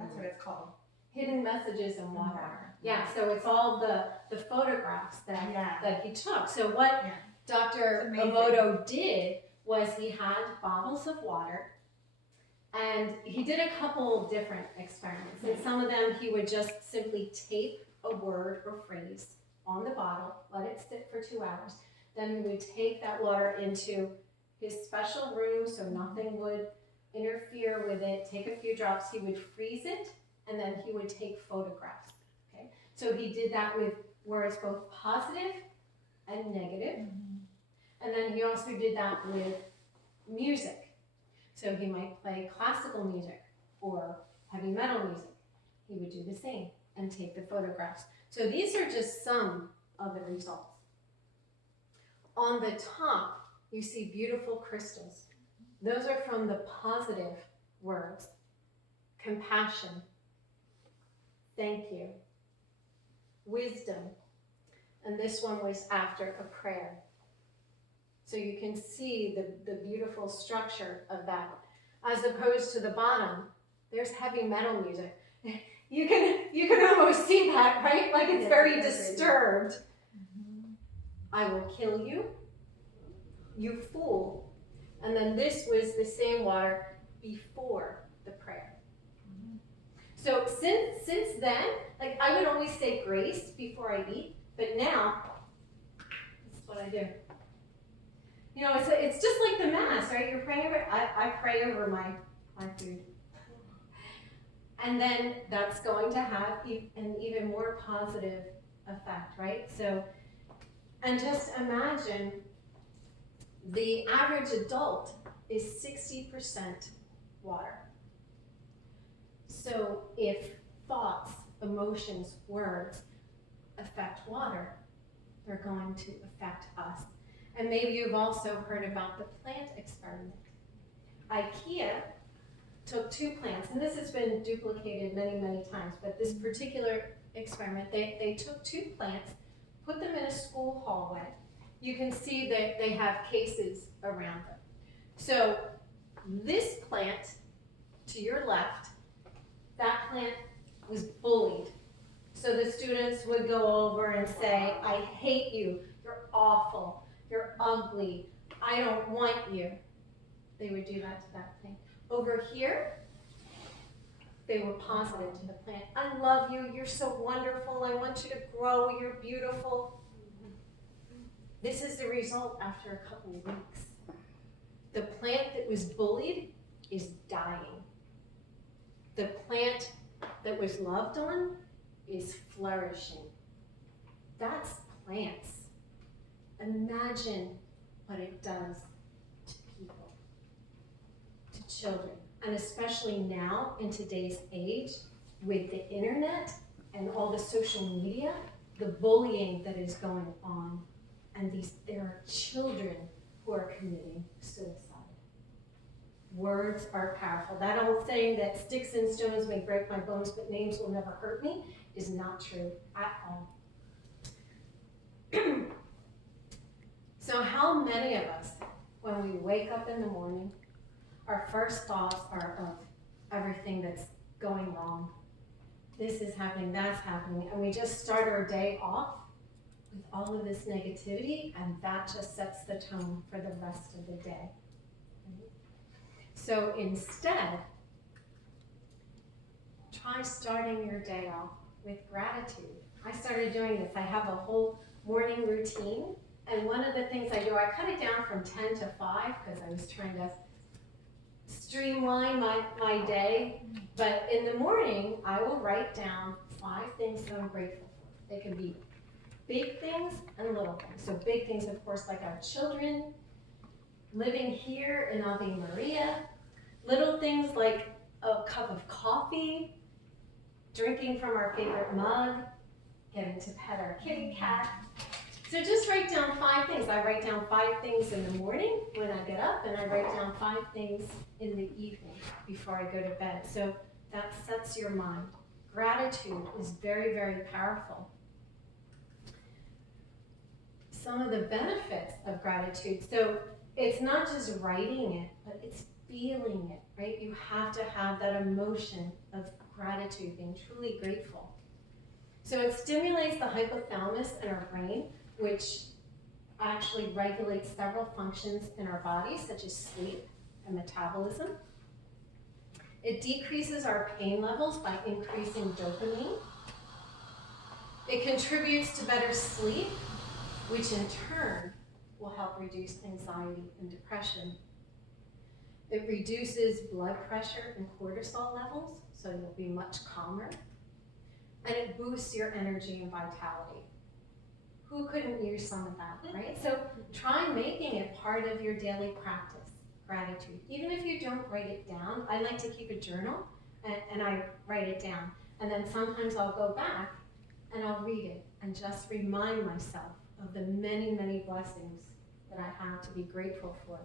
That's what it's called. Hidden Messages in Water. Yeah, so it's all the photographs that he took. So what Dr. Emoto did was he had bottles of water, and he did a couple different experiments. And some of them he would just simply tape a word or phrase on the bottle, let it sit for 2 hours. Then he would take that water into his special room so nothing would interfere with it, take a few drops, he would freeze it, and then he would take photographs. Okay? So he did that with words both positive and negative. And then he also did that with music. So he might play classical music or heavy metal music. He would do the same and take the photographs. So these are just some of the results. On the top, you see beautiful crystals. Those are from the positive words. Compassion, thank you, wisdom, and this one was after a prayer. So you can see the beautiful structure of that. As opposed to the bottom, there's heavy metal music. You can almost see that, right? Like it's very disturbed. I will kill you, you fool. And then this was the same water before the prayer. So since then, like I would always say grace before I eat, but now, this is what I do. You know, it's just like the Mass, right? You're praying over, I pray over my food. And then that's going to have an even more positive effect, right? So, and just imagine the average adult is 60% water. So if thoughts, emotions, words affect water, they're going to affect us. And maybe you've also heard about the plant experiment. IKEA took 2 plants, and this has been duplicated many, many times, but this particular experiment, they took 2 plants, put them in a school hallway. You can see that they have cases around them. So this plant to your left, that plant was bullied. So the students would go over and say, I hate you, you're awful, you're ugly, I don't want you. They would do that to that plant. Over here, they were positive to the plant. I love you, you're so wonderful, I want you to grow, you're beautiful. This is the result after a couple of weeks. The plant that was bullied is dying. The plant that was loved on is flourishing. That's plants. Imagine what it does to people, to children, and especially now in today's age with the internet and all the social media, the bullying that is going on, and there are children who are committing suicide. Words are powerful. That old saying that sticks and stones may break my bones, but names will never hurt me is not true at all. So how many of us, when we wake up in the morning, our first thoughts are of everything that's going wrong? This is happening, that's happening, and we just start our day off with all of this negativity, and that just sets the tone for the rest of the day. So instead, try starting your day off with gratitude. I started doing this. I have a whole morning routine, and one of the things I do, I cut it down from 10 to 5 because I was trying to streamline my day. But in the morning, I will write down 5 things that I'm grateful for. They can be big things and little things. So big things, of course, like our children, living here in Ave Maria. Little things like a cup of coffee, drinking from our favorite mug, getting to pet our kitty cat. So just write down 5 things. I write down 5 things in the morning when I get up, and I write down 5 things in the evening before I go to bed. So that sets your mind. Gratitude is very, very powerful. Some of the benefits of gratitude. So it's not just writing it, but it's feeling it, right? You have to have that emotion of gratitude, being truly grateful. So it stimulates the hypothalamus in our brain, which actually regulates several functions in our body, such as sleep and metabolism. It decreases our pain levels by increasing dopamine. It contributes to better sleep, which in turn will help reduce anxiety and depression. It reduces blood pressure and cortisol levels, so you'll be much calmer. And it boosts your energy and vitality. Who couldn't use some of that, right? So try making it part of your daily practice, gratitude. Even if you don't write it down, I like to keep a journal, and I write it down. And then sometimes I'll go back and I'll read it and just remind myself of the many, many blessings that I have to be grateful for.